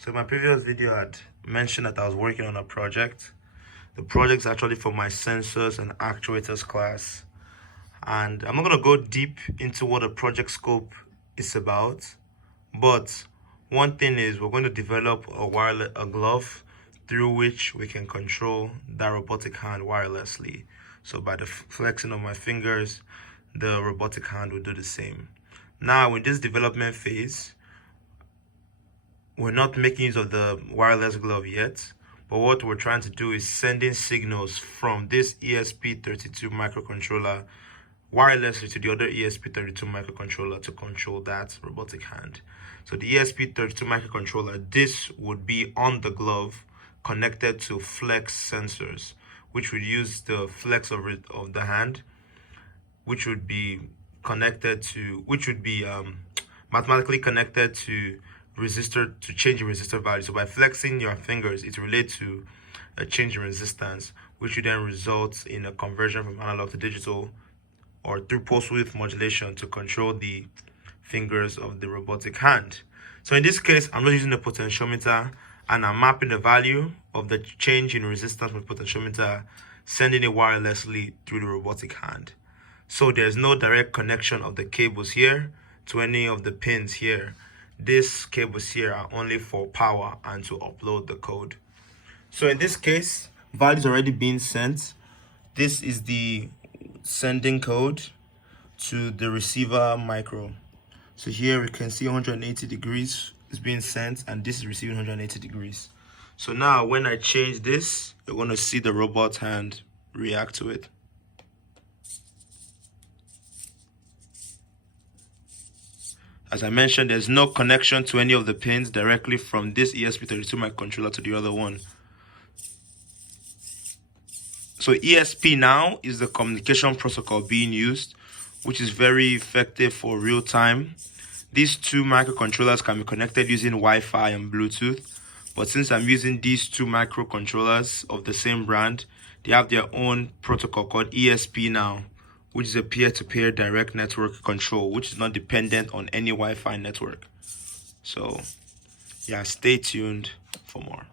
So in my previous video, I had mentioned that I was working on a project. The project is actually for my sensors and actuators class. And I'm not going to go deep into what the project scope is about. But one thing is we're going to develop a glove through which we can control that robotic hand wirelessly. So by the flexing of my fingers, the robotic hand will do the same. Now in this development phase, we're not making use of the wireless glove yet, but what we're trying to do is sending signals from this ESP32 microcontroller wirelessly to the other ESP32 microcontroller to control that robotic hand. So the ESP32 microcontroller, this would be on the glove connected to flex sensors, which would use the flex of the hand, which would be mathematically connected to resistor to change the resistor value. So by flexing your fingers, it relates to a change in resistance, which would then result in a conversion from analog to digital, or through pulse width modulation to control the fingers of the robotic hand. So in this case, I'm just using the potentiometer and I'm mapping the value of the change in resistance from the potentiometer, sending it wirelessly through the robotic hand. So there's no direct connection of the cables here to any of the pins here. These cables here are only for power and to upload the code. So in this case, values already being sent. This is the sending code to the receiver micro. So here we can see 180 degrees is being sent and this is receiving 180 degrees. So now when I change this, you're going to see the robot hand react to it. As I mentioned, there's no connection to any of the pins directly from this ESP32 microcontroller to the other one. So ESP now is the communication protocol being used, which is very effective for real time. These two microcontrollers can be connected using Wi-Fi and Bluetooth. But since I'm using these two microcontrollers of the same brand, they have their own protocol called ESP now, which is a peer-to-peer direct network control, which is not dependent on any Wi-Fi network. So yeah, stay tuned for more.